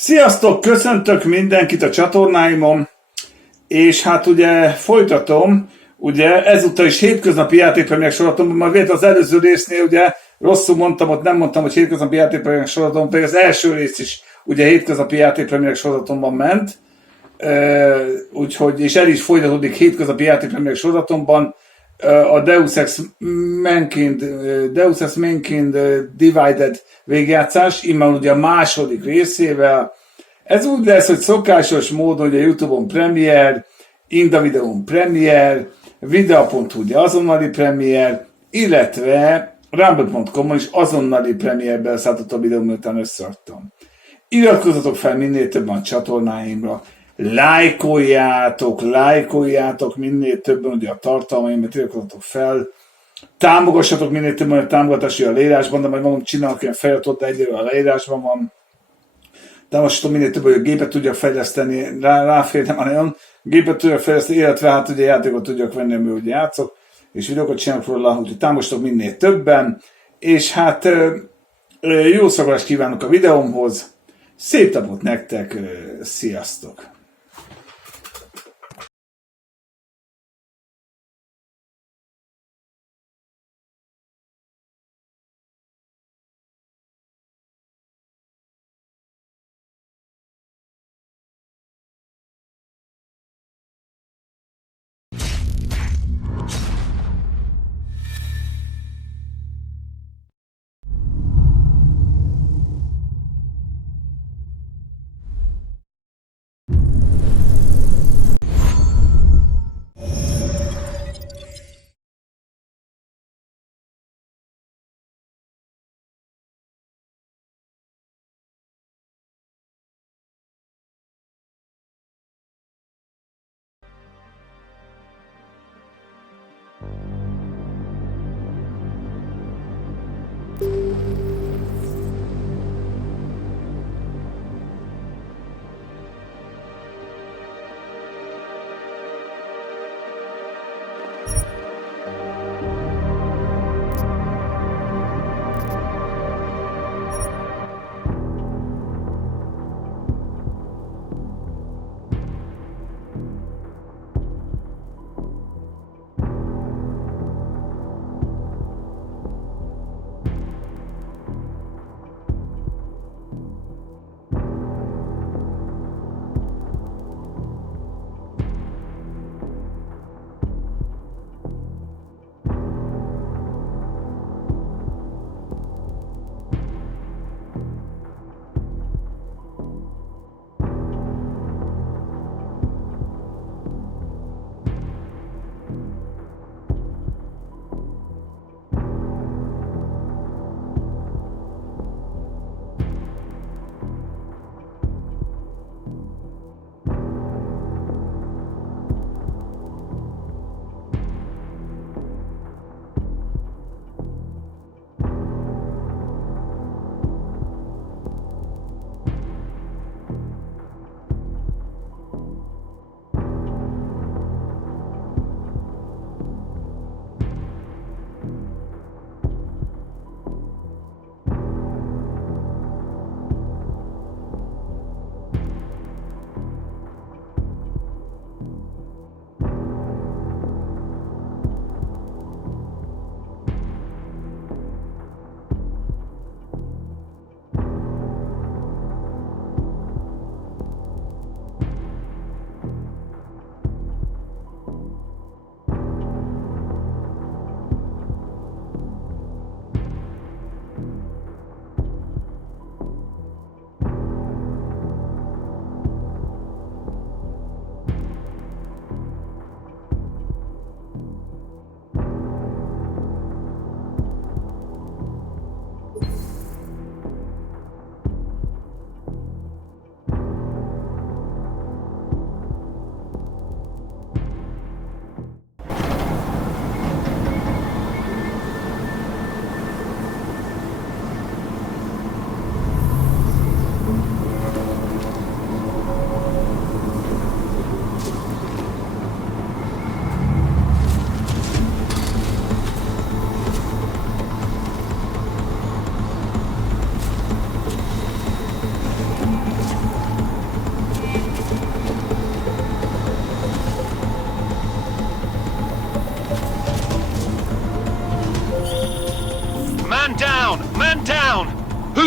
Sziasztok, köszöntök mindenkit a csatornáimon, és hát ugye folytatom, ugye ezúttal is hétköznapi játékpremiérek sorozatomban, már véletlenül az előző résznél ugye rosszul mondtam, ott nem mondtam, hogy hétköznapi játékpremiérek sorozatomban, pedig az első rész is ugye hétköznapi játékpremiérek sorozatomban ment, úgyhogy, és el is folytatódik hétköznapi játékpremiérek sorozatomban, a Deus Ex Mankind Divided végigjátszás, immár ugye a második részével. Ez úgy lesz, hogy szokásos módon ugye YouTube-on premier, Inda videón premier, Video.hu ugye azonnali premier, illetve Rumble.com-on is azonnali premierben szálltott a videóm, miután összeadtam. Iratkozzatok fel minél többen a csatornáimra, lájkoljátok minél többen ugye a tartalmaimat, iratkozzatok fel, támogassatok minél többen a támogatási a leírásban, de majd magam csinálok ilyen feliratot, de egyébként a leírásban van. Támogassatok minél többen, hogy a gépet tudjak fejleszteni, ráférnem már nagyon, gépet tudjak fejleszteni, illetve hát ugye játékot tudjak venni, amivel ugye játszok, és videókat csinálok róla, úgyhogy támogassatok minél többen, és hát jó szakolást kívánok a videómhoz, szép napot nektek, sziasztok!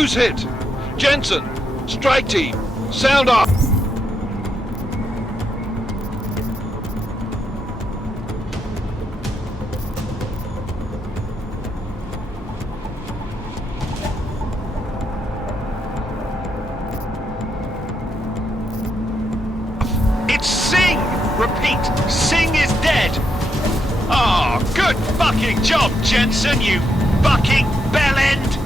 Who's hit? Jensen, strike team, sound off. It's Singh! Repeat, Singh is dead! Oh, good fucking job, Jensen, you fucking bellend!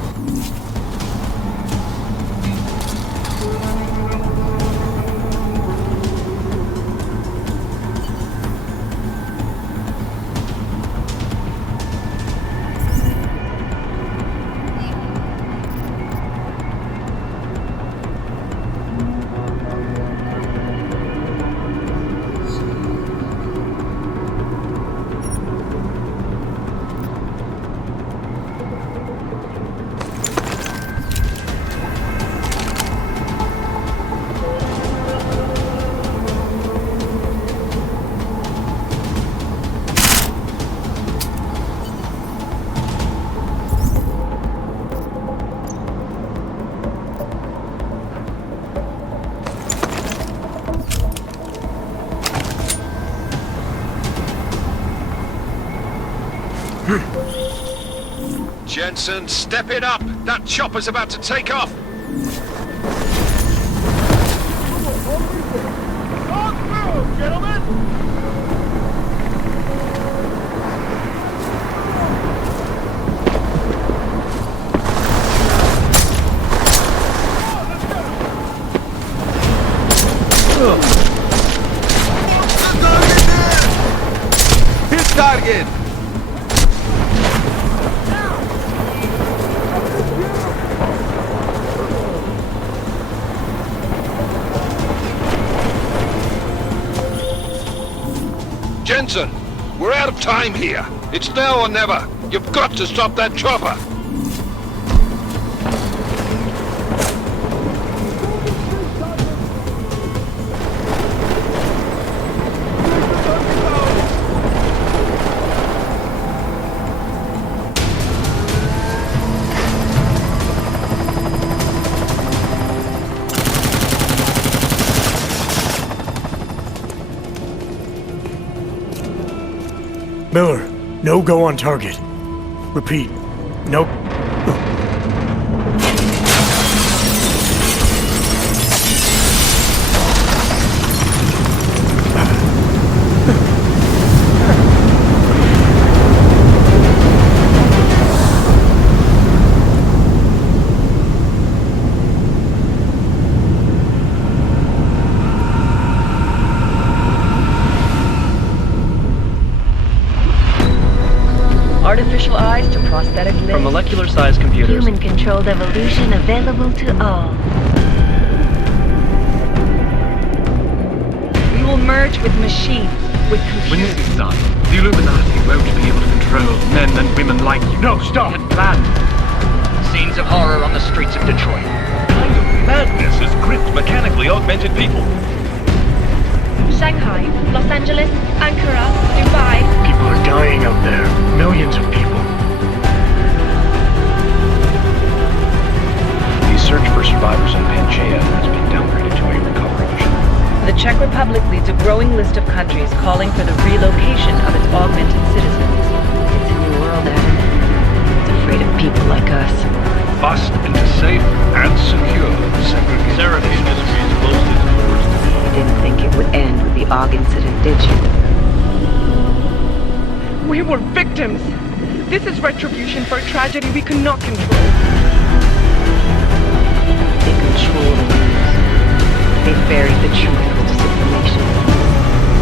Jensen, step it up! That chopper's about to take off! On through, gentlemen! Hit target! Jensen, we're out of time here. It's now or never. You've got to stop that chopper. Miller, no go on target. Repeat, no... Artificial eyes to prosthetic limbs. From molecular-sized computers. Human-controlled evolution available to all. We will merge with machines, with computers. When this is done, the Illuminati won't be able to control men and women like you. No, stop! And planned. Scenes of horror on the streets of Detroit. Kind of madness has gripped mechanically augmented people. Shanghai, Los Angeles, Ankara, Dubai. People are dying out there. Millions of people. The search for survivors in Pangaea has been downgraded to a recovery mission. The Czech Republic leads a growing list of countries calling for the relocation of its augmented citizens. It's a new world, Adam. It's afraid of people like us. Bust into safe and secure segregation. Serenade Industries closely towards the You didn't think it would end with the AUG incident, did you? We were victims. This is retribution for a tragedy we could not control. They control the news. They buried the truth with disinformation.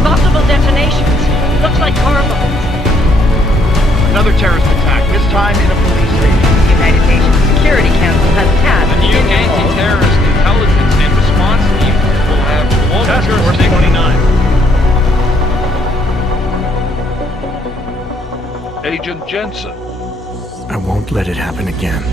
Possible detonations. Looks like hormones. Another terrorist attack, this time in a police station. The United Nations Security Council has tasked The new anti-terrorist intelligence and response team will have global jurisdiction. 29. Agent Jensen. I won't let it happen again.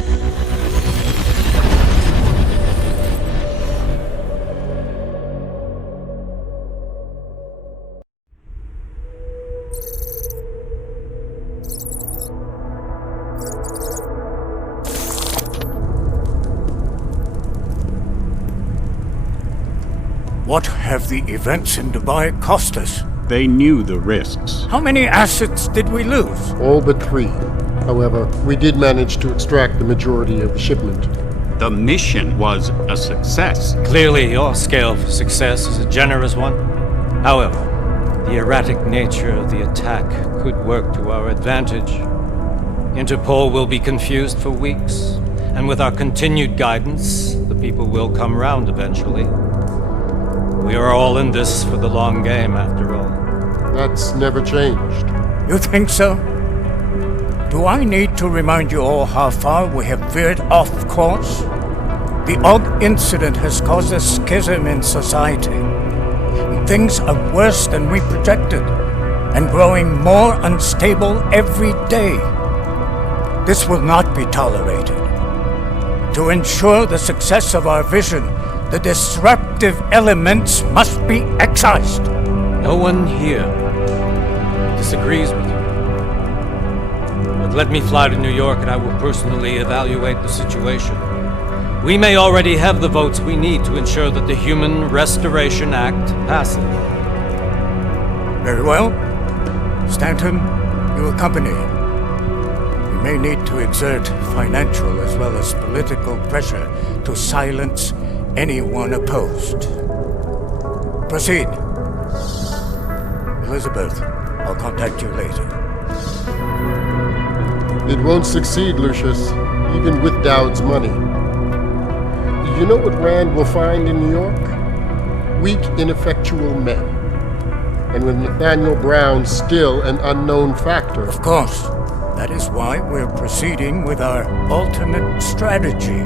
have the events in Dubai cost us? They knew the risks. How many assets did we lose? All but 3. However, we did manage to extract the majority of the shipment. The mission was a success. Clearly, your scale of success is a generous one. However, the erratic nature of the attack could work to our advantage. Interpol will be confused for weeks, and with our continued guidance, the people will come round eventually. We are all in this for the long game, after all. That's never changed. You think so? Do I need to remind you all how far we have veered off course? The Og incident has caused a schism in society. Things are worse than we projected, and growing more unstable every day. This will not be tolerated. To ensure the success of our vision, the disruptive elements must be excised. No one here disagrees with you. But let me fly to New York and I will personally evaluate the situation. We may already have the votes we need to ensure that the Human Restoration Act passes. Very well. Stanton, you accompany him. We may need to exert financial as well as political pressure to silence anyone opposed. Proceed. Elizabeth, I'll contact you later. It won't succeed, Lucius, even with Dowd's money. You know what Rand will find in New York? Weak, ineffectual men. And with Nathaniel Brown still an unknown factor. Of course. That is why we're proceeding with our alternate strategy.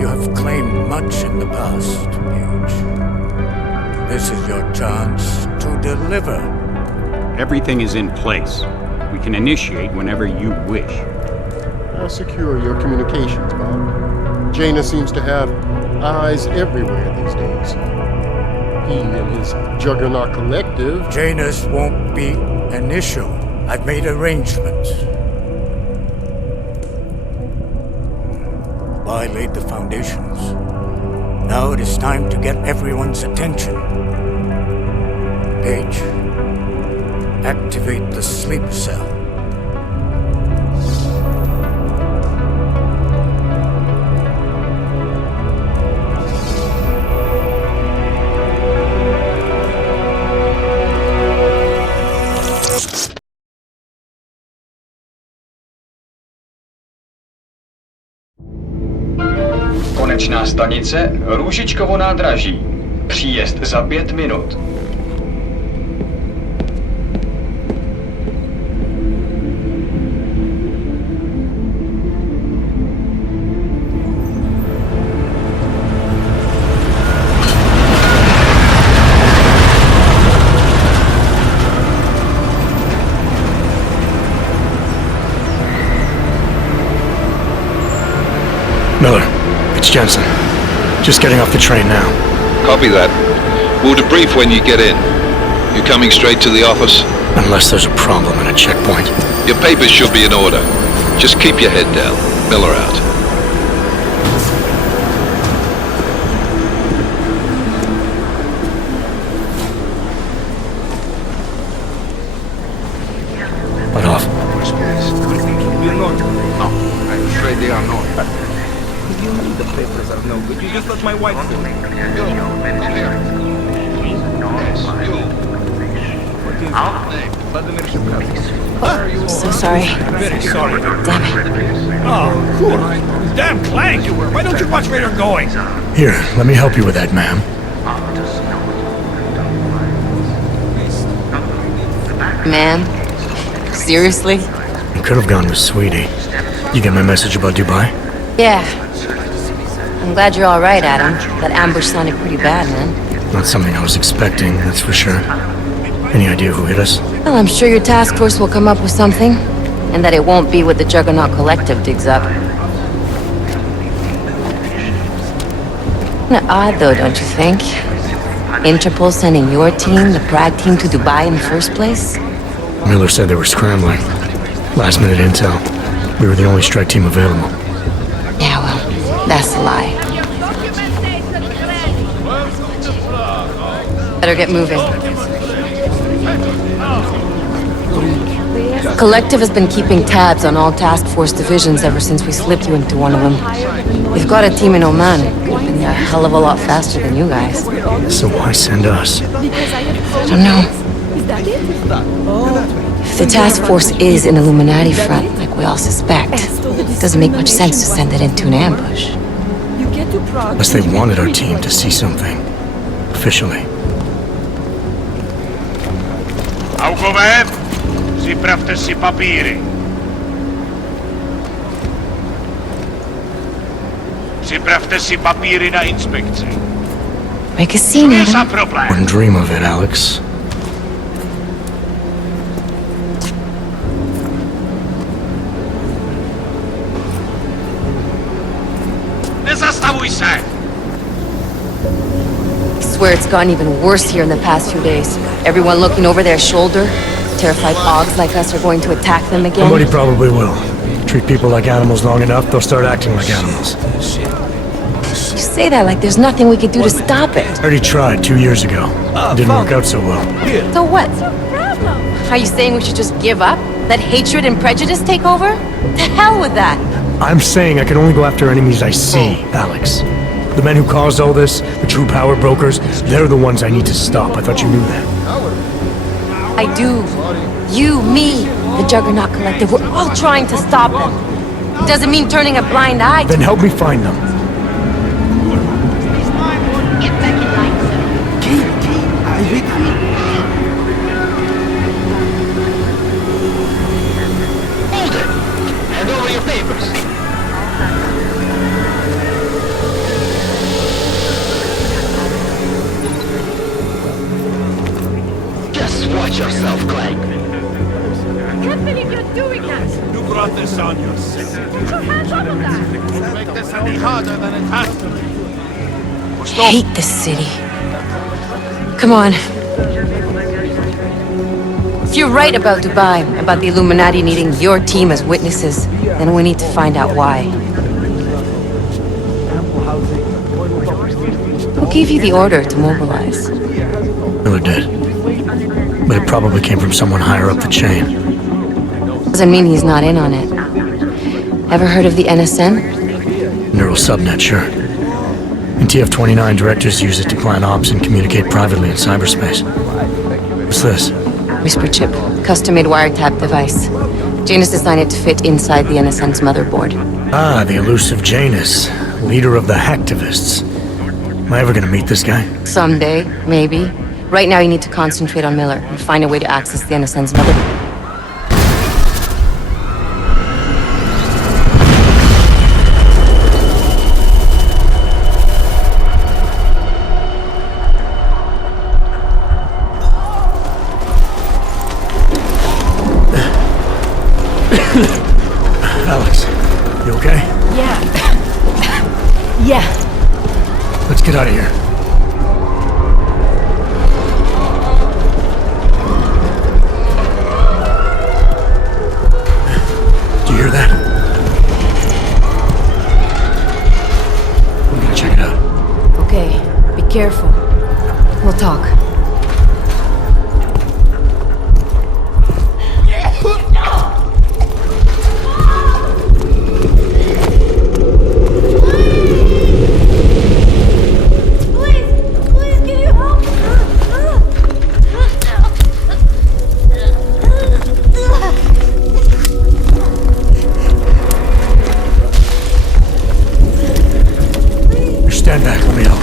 You have claimed much in the past, Paige. This is your chance to deliver. Everything is in place. We can initiate whenever you wish. How secure are your communications, Bob? Jaina seems to have eyes everywhere these days. He and his Juggernaut Collective... Janus won't be an issue. I've made arrangements. I laid the foundations. Now it is time to get everyone's attention. Paige, activate the sleep cell. Konečná stanice Růžičkovo nádraží. Příjezd za 5 minut. Miller, it's Jensen. Just getting off the train now. Copy that. We'll debrief when you get in. You coming straight to the office? Unless there's a problem at a checkpoint. Your papers should be in order. Just keep your head down. Miller out. Let off. No, I'm afraid they are not. You need the papers are no good. You just let my wife do it. So sorry. Very sorry. Damn it. Oh, cool. Damn Clank! Why don't you watch where you're going? Here, let me help you with that, ma'am. Man? Seriously? You could have gone with Sweetie. You get my message about Dubai? Yeah. I'm glad you're alright, Adam. That ambush sounded pretty bad, man. Not something I was expecting, that's for sure. Any idea who hit us? Well, I'm sure your task force will come up with something. And that it won't be what the Juggernaut Collective digs up. Kinda odd, though, don't you think? Interpol sending your team, the Prague team, to Dubai in the first place? Miller said they were scrambling. Last minute intel. We were the only strike team available. Yeah, well, that's a lie. Better get moving. Collective has been keeping tabs on all task force divisions ever since we slipped you into one of them. We've got a team in Oman. We've been there a hell of a lot faster than you guys. So why send us? I don't know. If the task force is an Illuminati front, like we all suspect, it doesn't make much sense to send it into an ambush. Unless they wanted our team to see something. Officially. Aukové, připravte si papíry. Připravte si papíry na inspekci. Make a scene, Adam. Wouldn't dream of it, Alex. Nezastavuj se! I swear it's gotten even worse here in the past few days. Everyone looking over their shoulder. Terrified Augs like us are going to attack them again. Somebody probably will. Treat people like animals long enough, they'll start acting like animals. You say that like there's nothing we could do to stop it. I already tried 2 years ago. It didn't work out so well. So what? Are you saying we should just give up? Let hatred and prejudice take over? To hell with that! I'm saying I can only go after enemies I see, Alex. The men who caused all this, the true power brokers, they're the ones I need to stop. I thought you knew that. I do. You, me, the Juggernaut Collective, we're all trying to stop them. It doesn't mean turning a blind eye. Then help me find them. Hold it! Hand over your papers. Just watch yourself, Clank. I can't believe you're doing that! You brought this on yourself. Put your hands off of that! Make this any harder than it has to be. I hate this city. Come on. If you're right about Dubai, about the Illuminati needing your team as witnesses, then we need to find out why. Who gave you the order to mobilize? Miller did. But it probably came from someone higher up the chain. Doesn't mean he's not in on it. Ever heard of the NSN? Neural subnet, sure. In TF-29, directors use it to plan ops and communicate privately in cyberspace. What's this? Whisper chip. Custom-made wiretap device. Janus designed it to fit inside the NSN's motherboard. Ah, the elusive Janus. Leader of the hacktivists. Am I ever gonna meet this guy? Someday, maybe. Right now you need to concentrate on Miller and find a way to access the NSN's motherboard. Alex, you okay? Yeah. Yeah. Let's get out of here. Do you hear that? I'm gonna check it out. Okay, be careful. We'll talk. Stand back, let me help.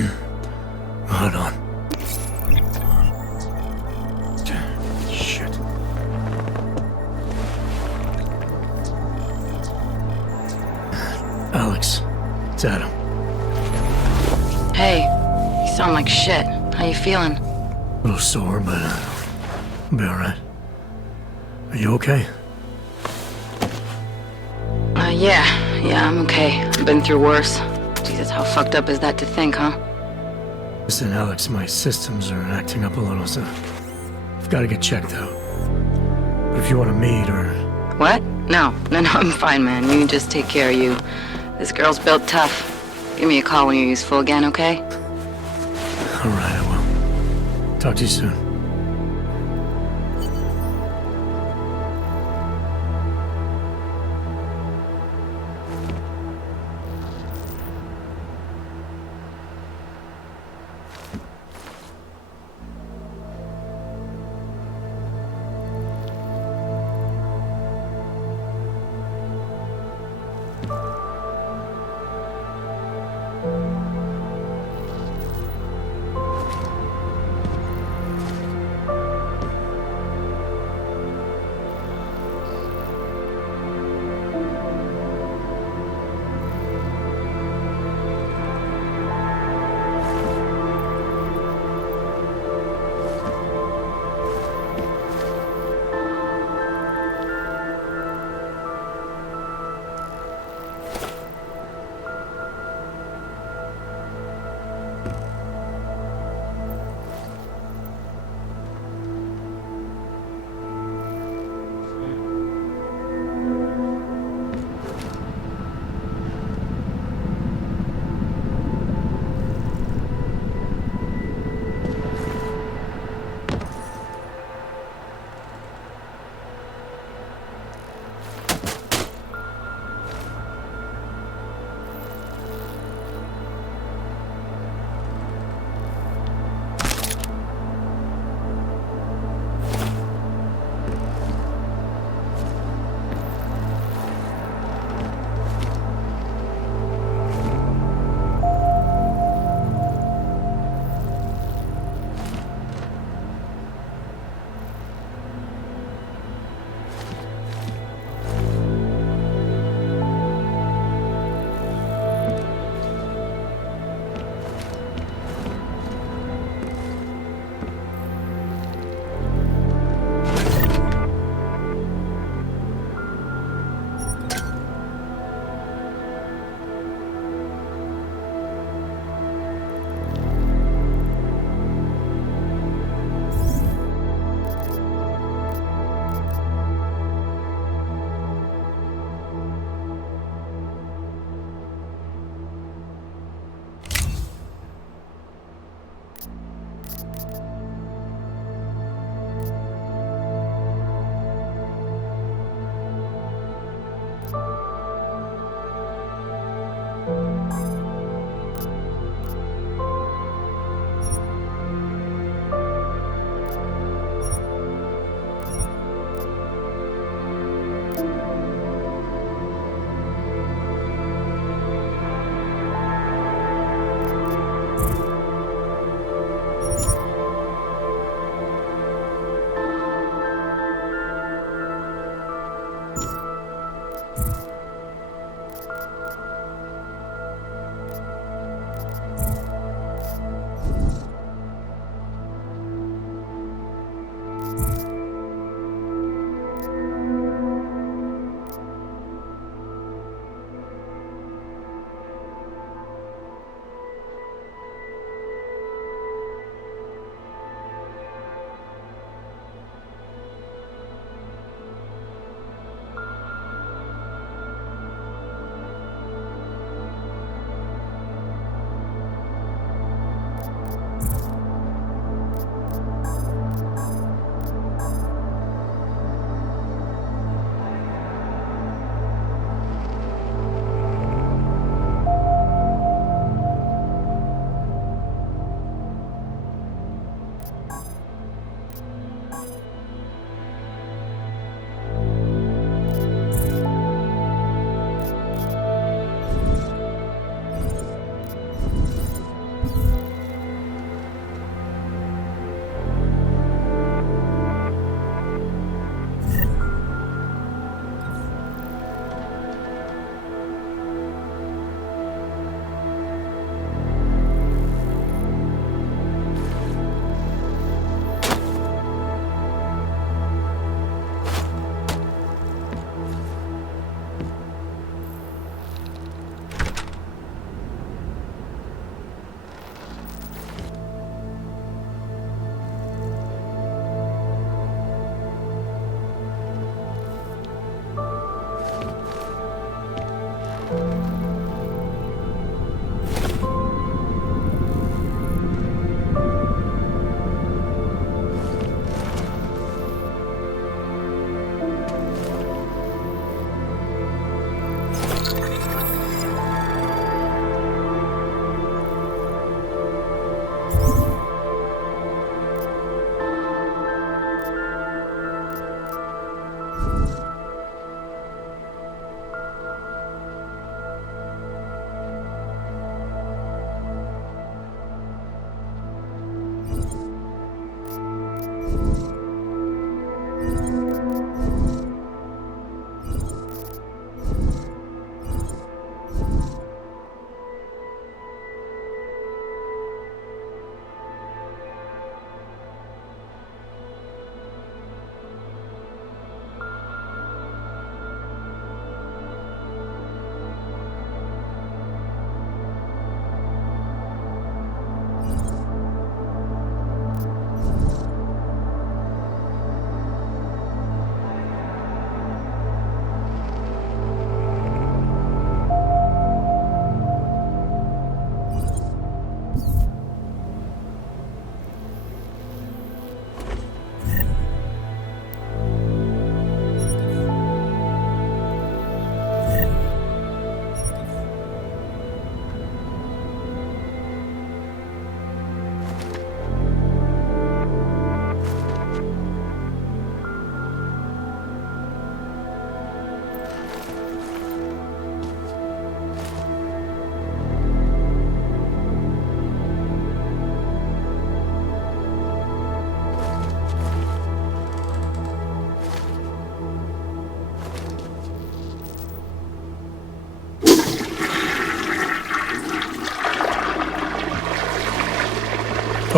Hold on. Shit. Alex, it's Adam. Hey, you sound like shit. How you feeling? A little sore, but I'll be alright. Are you okay? Yeah, I'm okay. I've been through worse. Jesus, how fucked up is that to think, huh? Listen, Alex, my systems are acting up a little, so I've got to get checked out. But if you want to meet or... What? No, I'm fine, man. You just take care of you. This girl's built tough. Give me a call when you're useful again, okay? Alright, I will. Talk to you soon.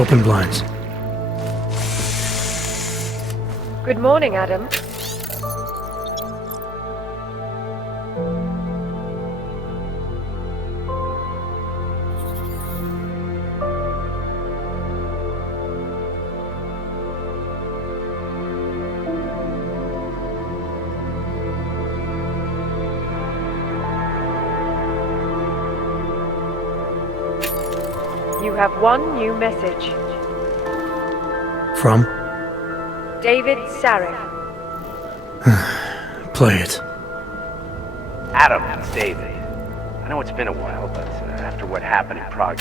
Open blinds. Good morning, Adam. You have one new message. From? David Sarif. Play it. Adam, it's David. I know it's been a while, but after what happened in Prague...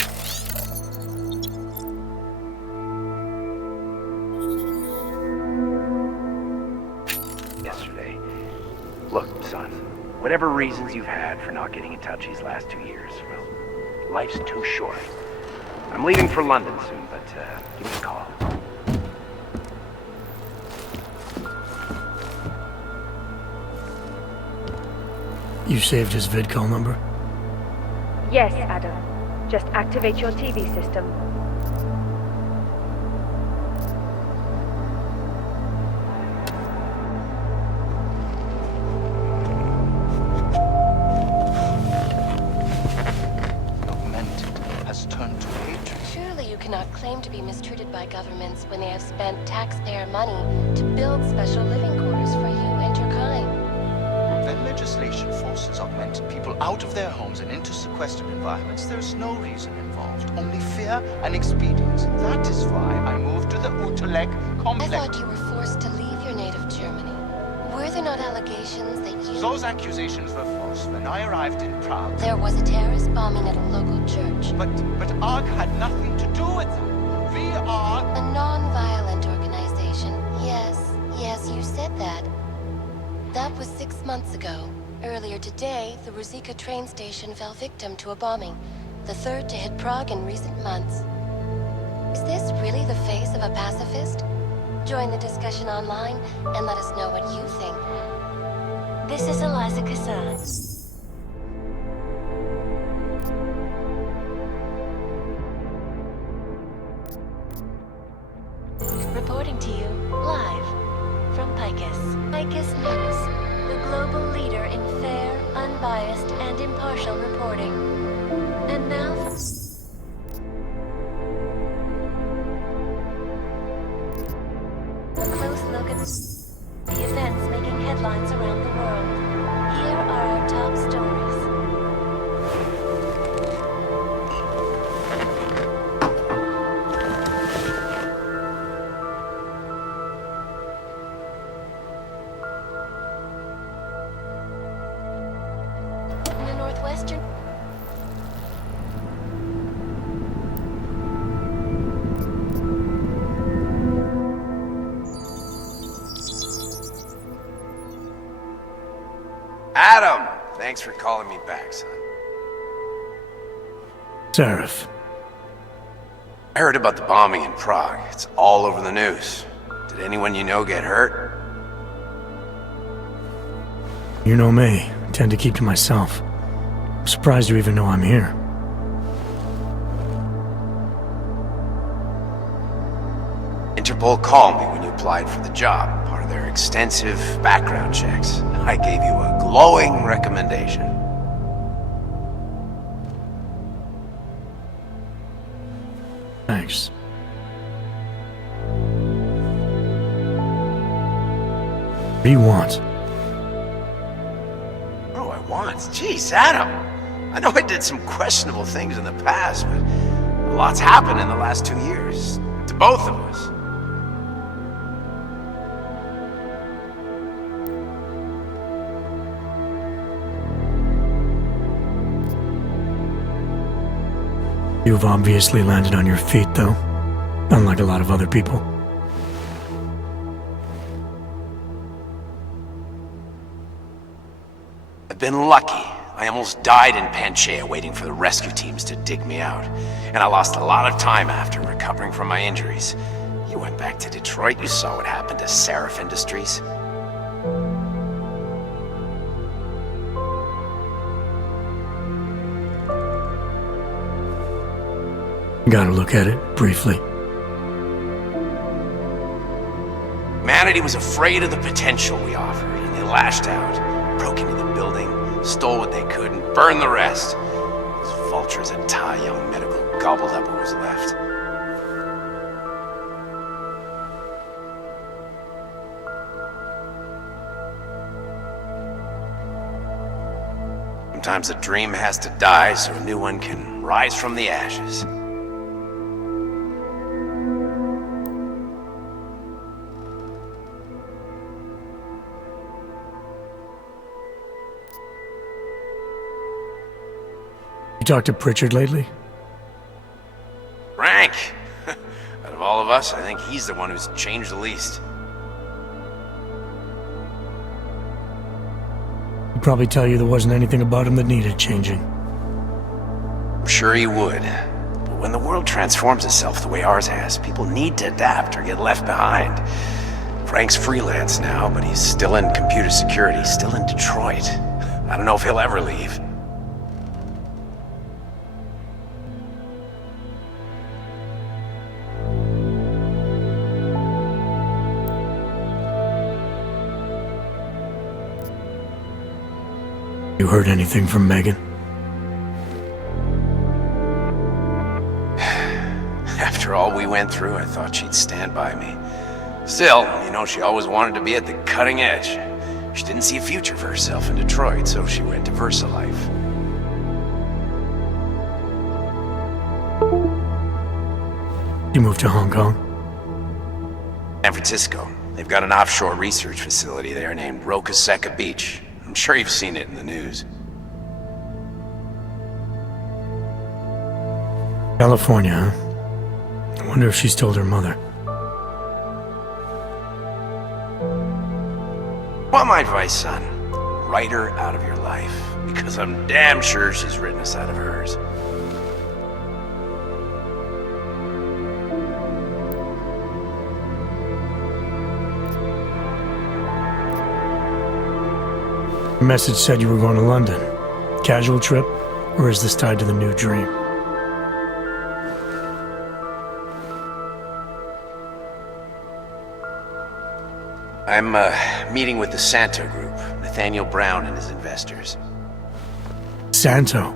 yesterday. Look, son, whatever reasons you've had for not getting in touch these last 2 years, well, life's too short. I'm leaving for London soon, but give me a call. You saved his vidcall number? Yes, Adam. Just activate your TV system. Surely you cannot claim to be mistreated by governments when they have spent taxpayer money to build special living quarters for you and your kind. When legislation forces augmented people out of their homes and into sequestered environments, there's no reason involved, only fear and expedience. That is why I moved to the Utrecht complex. I thought you were forced to leave your native Germany. Were there not allegations that you... Those accusations were false. When I arrived in Prague... There was a terrorist bombing at a local church. But ARC had nothing to do with that. We are... A non-violent organization. Yes, you said that. That was 6 months ago. Earlier today, the Ruzicka train station fell victim to a bombing, the third to hit Prague in recent months. Is this really the face of a pacifist? Join the discussion online and let us know what you think. This is Eliza Kassan. Reporting to you live from Picus. Picus News, the global leader in fair, unbiased, and impartial reporting. And now... a close look at the events making headlines around the world. Here are our top stories. In the northwestern... Adam! Thanks for calling me back, son. Sarif. I heard about the bombing in Prague. It's all over the news. Did anyone you know get hurt? You know me. I tend to keep to myself. I'm surprised you even know I'm here. Interpol called me when you applied for the job, part of their extensive background checks. I gave you a glowing recommendation. Thanks. What do you want? What do I want? Jeez, Adam! I know I did some questionable things in the past, but a lot's happened in the last 2 years. To both of us. You've obviously landed on your feet, though. Unlike a lot of other people. I've been lucky. I almost died in Panchaea waiting for the rescue teams to dig me out. And I lost a lot of time after recovering from my injuries. You went back to Detroit, you saw what happened to Sarif Industries. Gotta look at it, briefly. Humanity was afraid of the potential we offered, and they lashed out, broke into the building, stole what they could, and burned the rest. Those vultures at Tai Young Medical gobbled up what was left. Sometimes a dream has to die so a new one can rise from the ashes. You talked to Pritchard lately? Frank! Out of all of us, I think he's the one who's changed the least. He'd probably tell you there wasn't anything about him that needed changing. I'm sure he would. But when the world transforms itself the way ours has, people need to adapt or get left behind. Frank's freelance now, but he's still in computer security, still in Detroit. I don't know if he'll ever leave. You heard anything from Megan? After all we went through, I thought she'd stand by me. Still, you know, she always wanted to be at the cutting edge. She didn't see a future for herself in Detroit, so she went to VersaLife. You moved to Hong Kong? San Francisco. They've got an offshore research facility there named Hétköznapi Beach. I'm sure you've seen it in the news. California, huh? I wonder if she's told her mother. Want my advice, son? Write her out of your life, because I'm damn sure she's written us out of hers. The message said you were going to London. Casual trip? Or is this tied to the new dream? I'm meeting with the Santo Group, Nathaniel Brown and his investors. Santo?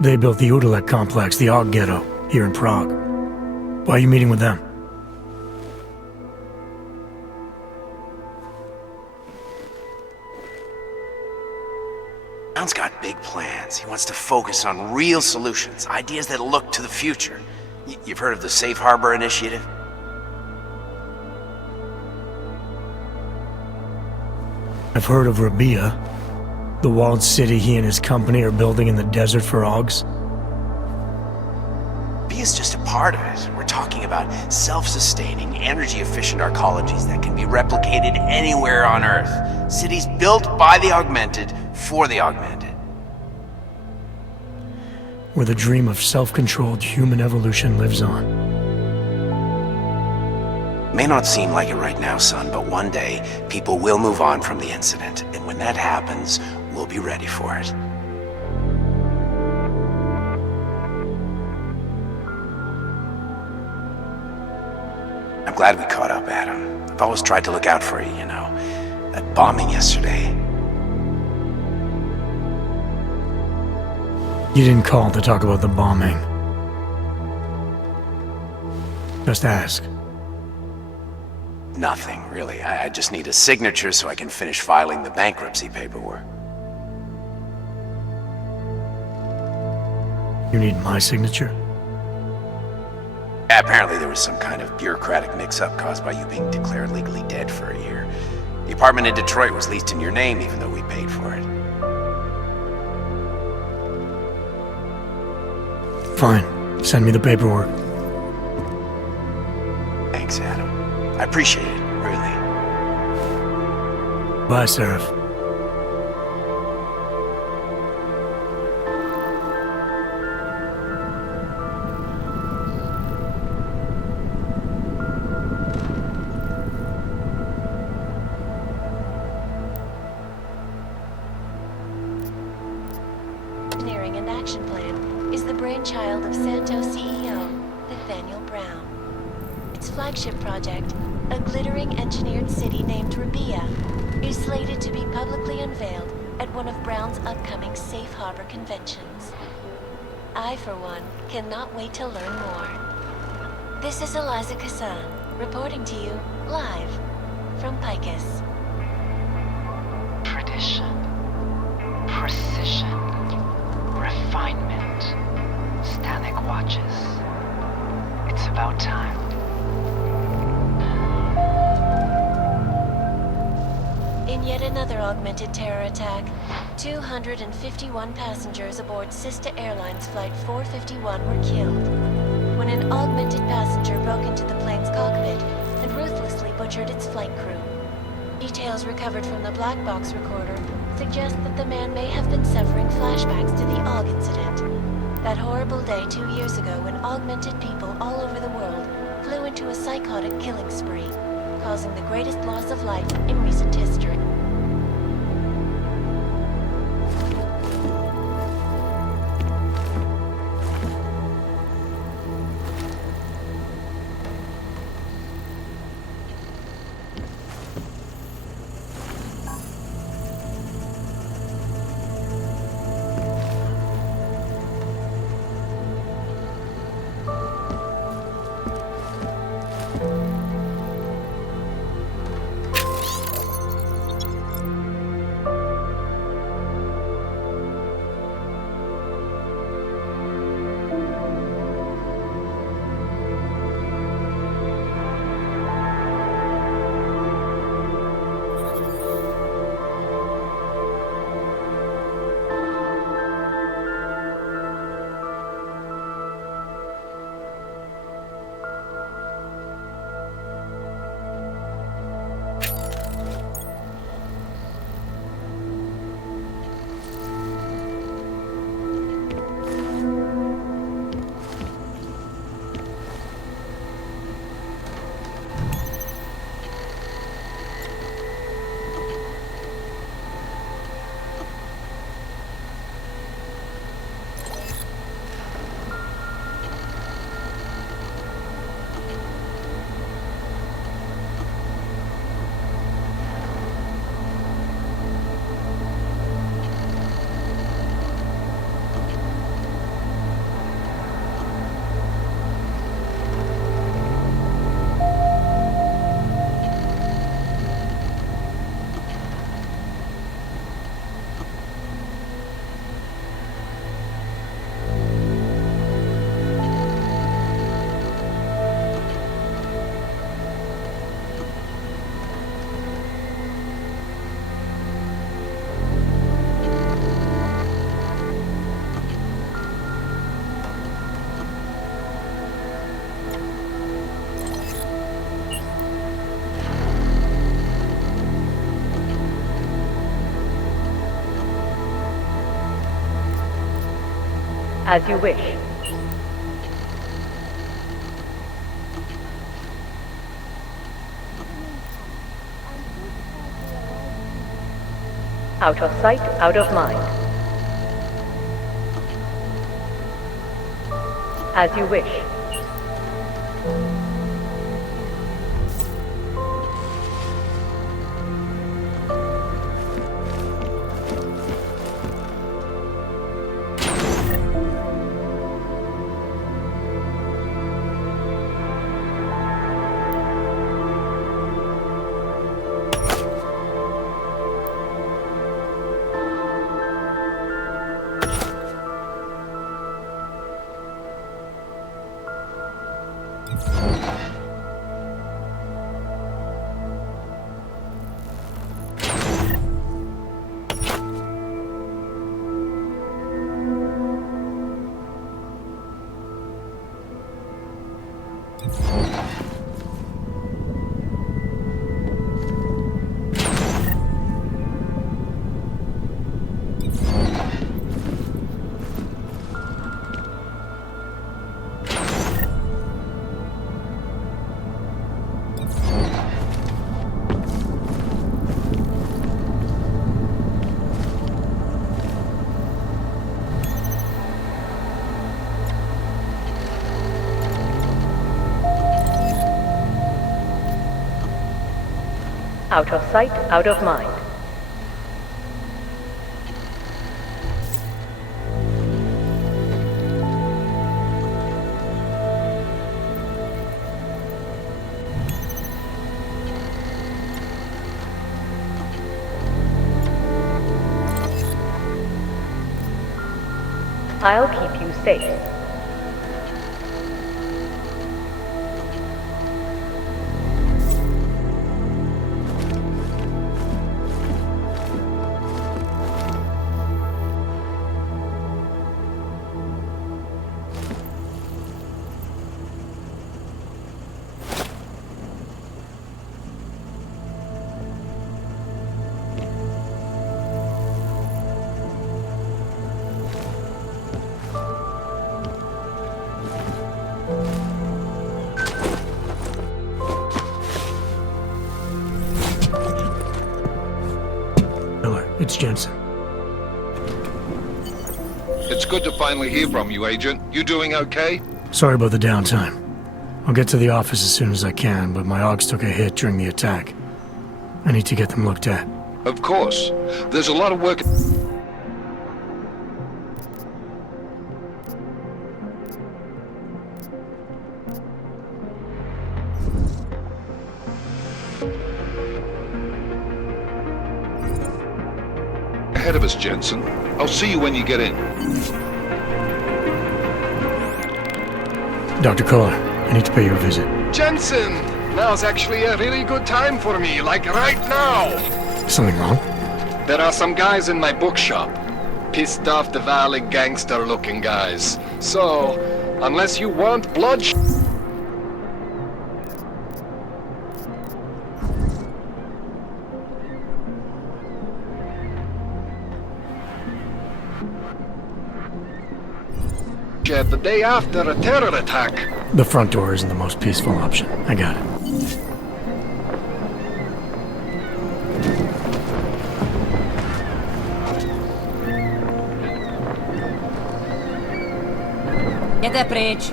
They built the Utelek complex, the Og Ghetto, here in Prague. Why are you meeting with them? Brown's got big plans. He wants to focus on real solutions, ideas that look to the future. You've heard of the Safe Harbor Initiative? I've heard of Rabia, the walled city he and his company are building in the desert for Augs. Rabia's just a part of it. We're talking about self-sustaining, energy-efficient arcologies that can be replicated anywhere on Earth. Cities built by the augmented, for the augmented. Where the dream of self-controlled human evolution lives on. May not seem like it right now, son, but one day, people will move on from the incident, and when that happens, we'll be ready for it. I'm glad we caught up, Adam. I've always tried to look out for you, you know. That bombing yesterday. You didn't call to talk about the bombing. Just ask. Nothing, really. I just need a signature so I can finish filing the bankruptcy paperwork. You need my signature? Yeah, apparently there was some kind of bureaucratic mix-up caused by you being declared legally dead for a year. The apartment in Detroit was leased in your name even though we paid for it. Fine. Send me the paperwork. Thanks, Adam. I appreciate it, really. Bye, Seraph. Engineering and action plan is the brainchild of Santo CEO, Nathaniel Brown. Its flagship project, a glittering towering engineered city named Rabia is slated to be publicly unveiled at one of Brown's upcoming Safe Harbor conventions. I, for one, cannot wait to learn more. This is Eliza Kazan, reporting to you live from Picus. Tradition, precision, refinement. Stanek watches. It's about time. In yet another augmented terror attack, 251 passengers aboard Sista Airlines Flight 451 were killed when an augmented passenger broke into the plane's cockpit and ruthlessly butchered its flight crew. Details recovered from the black box recorder suggest that the man may have been suffering flashbacks to the AUG incident. That horrible day 2 years ago when augmented people all over the world flew into a psychotic killing spree, causing the greatest loss of life in recent history. As you wish. Out of sight, out of mind. As you wish. Out of sight, out of mind. I'll keep you safe. It's Jensen. It's good to finally hear from you, Agent. You doing okay? Sorry about the downtime. I'll get to the office as soon as I can, but my Augs took a hit during the attack. I need to get them looked at. Of course. There's a lot of work ahead of us, Jensen. I'll see you when you get in. Dr. Kohler, I need to pay you a visit. Jensen! Now's actually a really good time for me, like right now! Something wrong? There are some guys in my bookshop. Pissed off the Valley gangster-looking guys. So, unless you want bloodshed... the day after a terror attack. The front door isn't the most peaceful option. I got it. Idete pryč.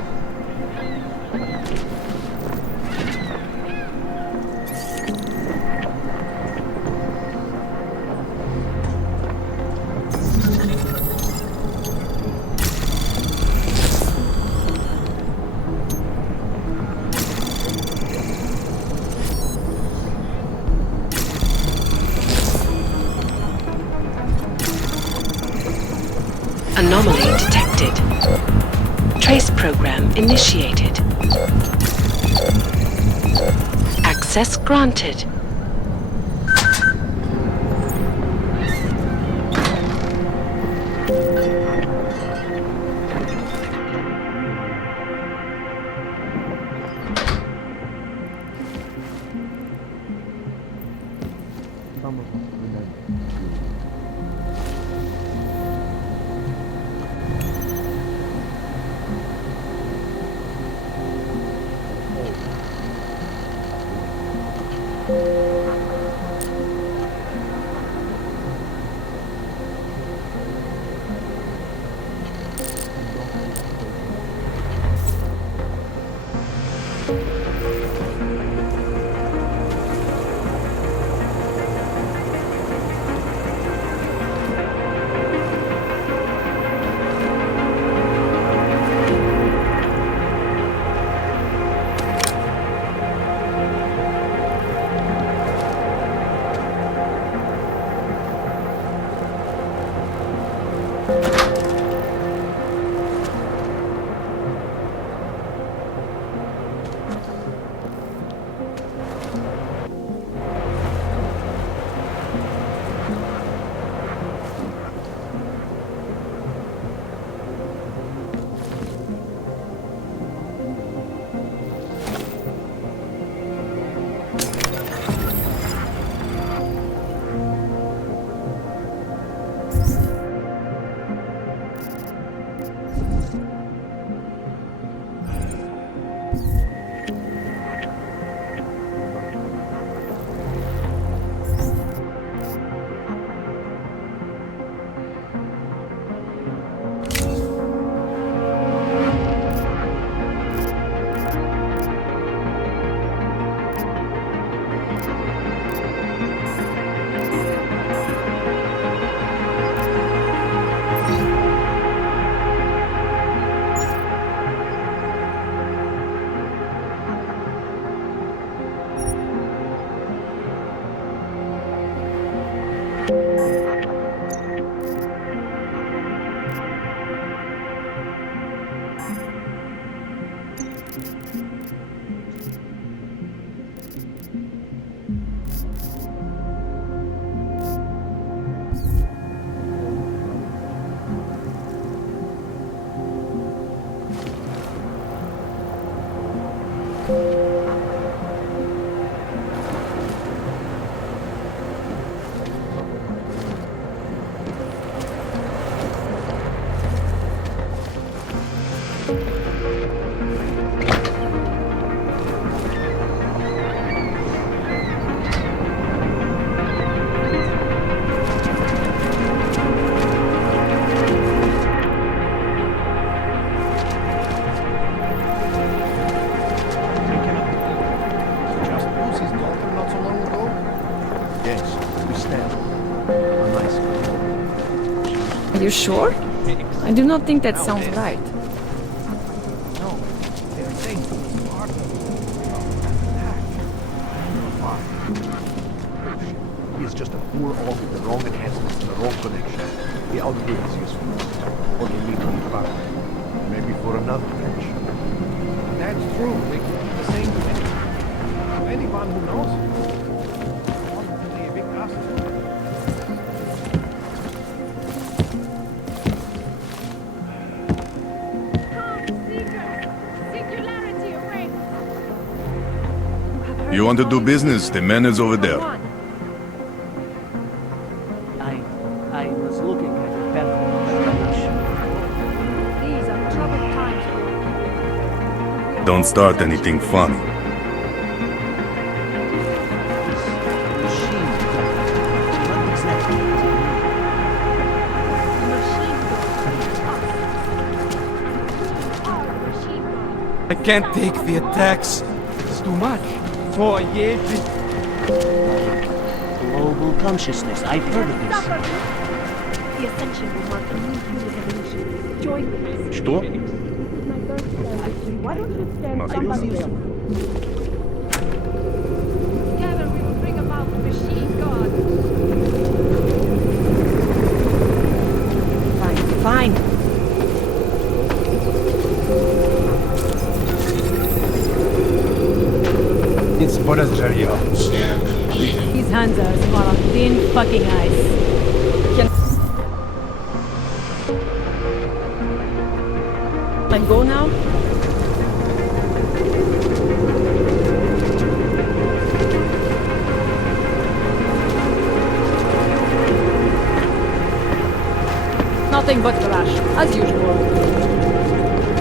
Anomaly detected. Trace program initiated. Access granted. Are you sure? I do not think that sounds right. He is just a poor orc with the wrong enhancements and the wrong connection. The outfit is useful. Or you need to be back. Maybe for another bench. That's true. They could do the same thing. Anyone who knows. Probably a big asset. You want to do business? The man is over there. I was looking at the pattern of the connection. These are troubled times. Don't start anything funny. I can't take the attacks. It's too much. For years. Global consciousness. I've heard of this. The Ascension will mark a new human evolution. Join me. Что? Why don't you stand somebody else? Together we will bring about the machine god. Fine. It's Borazzario. His hands are small on thin fucking ice. Can I go now? Nothing but trash, as usual.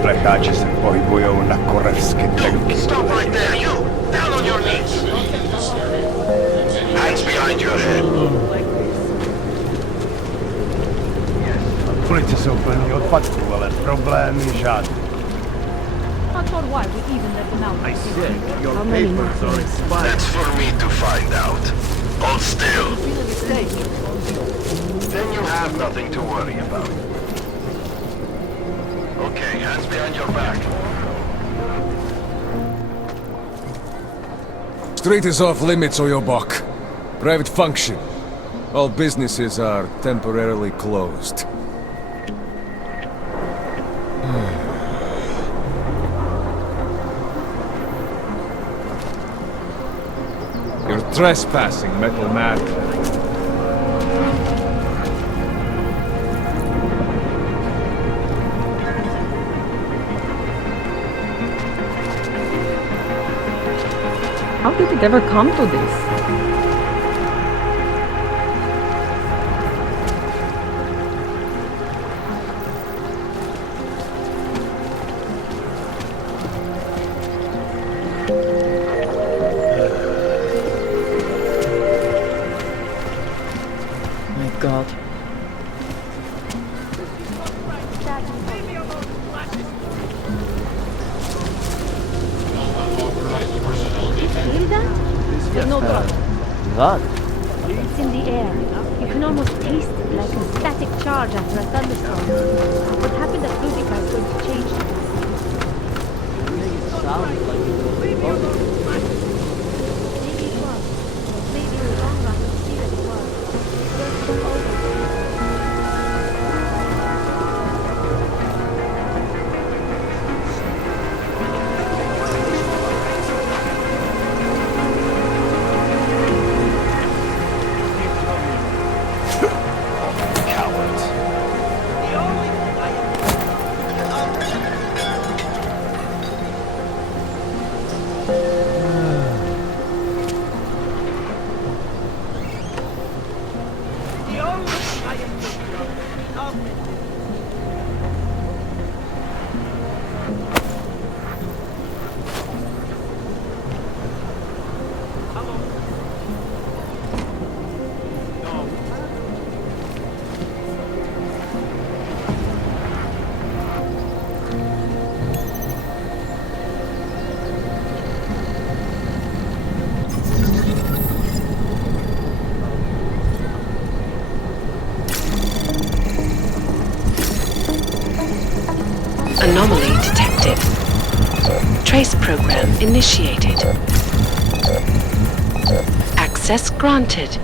Plechači se pohybujou na korevské tenky. Stop right there, you! Down on your knees! Hands behind your head. Ulice jsou plný odpadků, ale problémy žádný. Not sure why we even let them out. I said your papers are expired. That's for me to find out. Hold still. Then you have nothing to worry about. Okay, hands behind your back. Street is off limits, Oyobok. Private function. All businesses are temporarily closed. You're trespassing, Metal Man. How did it ever come to this? My God. Feel that? There's no drop. God. It's in the air. You can almost taste it like a static charge after a thunderstorm. What happened at Ludica is going to change this. It sounds like it was positive. Maybe it was. Maybe in the long run we'll see that it was. There's Access program initiated. Access granted.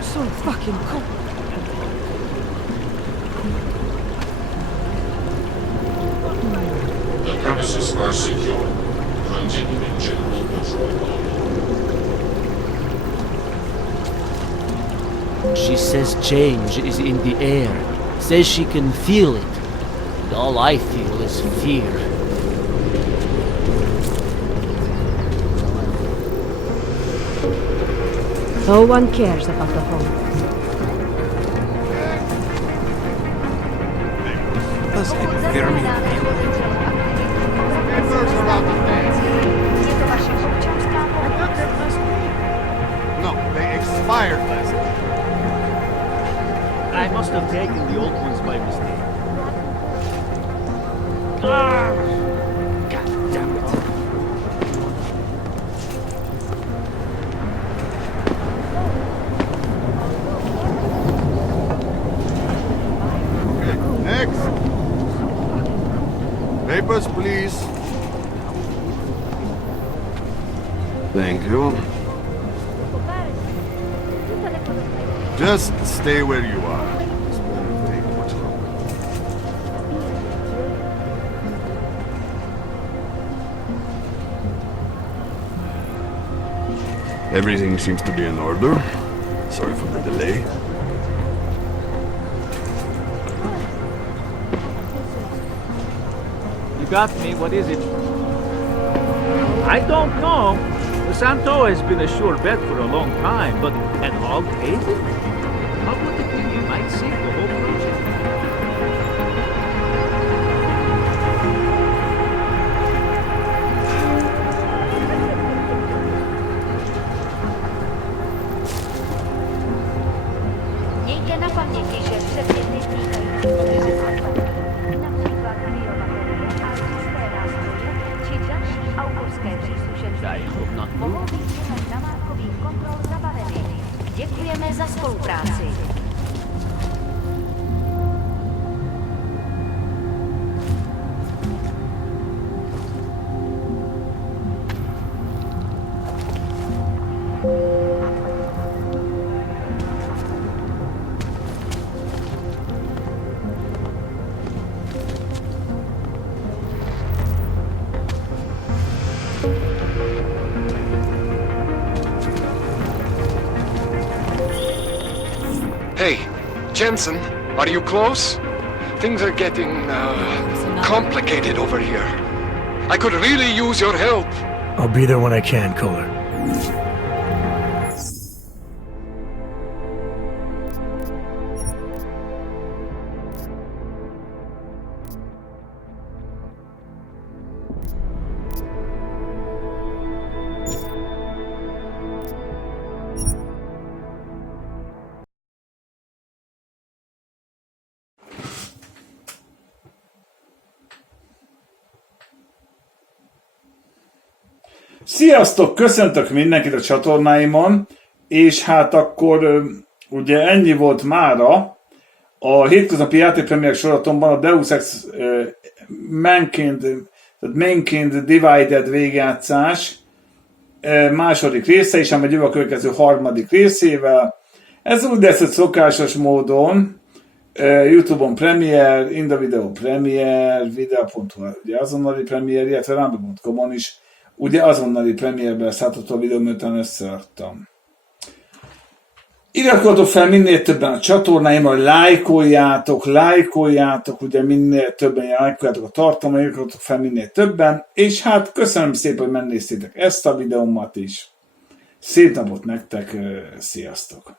So fucking cold. The premises are secure. Continuing general control. She says change is in the air. Says she can feel it. And all I feel is fear. No one cares about the homeless. Does hypothermia No, they expired last week. I must have taken the old ones by mistake. God damn it. Next. Papers, please. Thank you. Just stay where you are. Everything seems to be in order. Sorry for the delay. You got me, what is it? I don't know. Santo has been a sure bet for a long time, but an hog pays it? How would it be? You might sink the whole project. vojenské příslušenství. Mohou být během namátkových kontrol zabaveny. Děkujeme za spolupráci. Hey, Jensen, are you close? Things are getting, complicated over here. I could really use your help. I'll be there when I can, Kohler. Sziasztok! Köszöntök mindenkit a csatornáimon, és hát akkor ugye ennyi volt mára a hétköznapi játék premierek sorozatomban a Deus Ex Mankind Divided végigjátszás második része, és majd jövő a következő harmadik részével. Ez úgy lesz, hogy szokásos módon YouTube-on Premier, In the Video Premier, Video.hu ugye azonnali Premier, illetve Rumble.com-on is ugye azonnali Premierben szállható a videó, miután összeadtam. Iratkozzatok fel minél többen a csatornáimra, lájkoljátok, ugye minél többen lájkoljátok a tartalmat, iratkozzatok fel minél többen, és hát köszönöm szépen, hogy megnéztétek ezt a videómat is. Szép napot nektek, sziasztok!